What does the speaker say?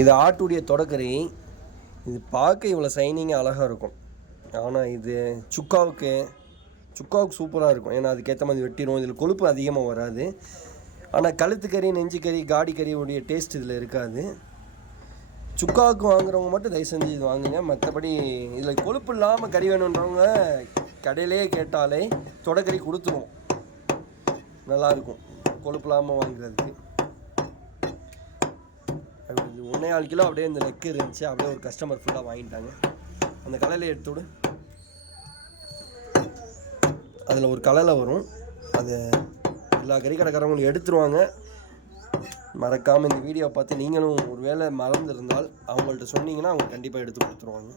இது ஆட்டுடைய தொடக்கறி. இது பார்க்க இவ்வளோ சைனிங்காக அழகாக இருக்கும். ஆனால் இது சுக்காவுக்கு சூப்பராக இருக்கும். ஏன்னா அதுக்கேற்ற மாதிரி வெட்டிடும். இதில் கொழுப்பு அதிகமாக வராது. ஆனால் கழுத்துக்கறி, நெஞ்சுக்கறி, காடி கறியுடைய டேஸ்ட் இதில் இருக்காது. சுக்காவுக்கு வாங்குறவங்க மட்டும் தயவு செஞ்சு இது வாங்குங்க. மற்றபடி இதில் கொழுப்பு இல்லாமல் கறி வேணுன்றவங்க கடையிலே கேட்டாலே தொடக்கறி கொடுத்துருவோம். நல்லாயிருக்கும் கொழுப்பு இல்லாமல் வாங்குறதுக்கு. 1.25 கிலோ அப்படியே இந்த நெக்கு இருந்துச்சு. அப்படியே ஒரு கஸ்டமர் ஃபுல்லாக வாங்கிட்டாங்க. அந்த கலையில் எடுத்துவிடு. அதில் ஒரு கலையில் வரும். அது எல்லா கறி கடைக்காரங்களும் எடுத்துருவாங்க. மறக்காமல் இந்த வீடியோவை பார்த்து நீங்களும் ஒரு வேளை மறந்துருந்தால் அவங்கள்ட்ட சொன்னீங்கன்னா அவங்க கண்டிப்பாக எடுத்து கொடுத்துருவாங்க.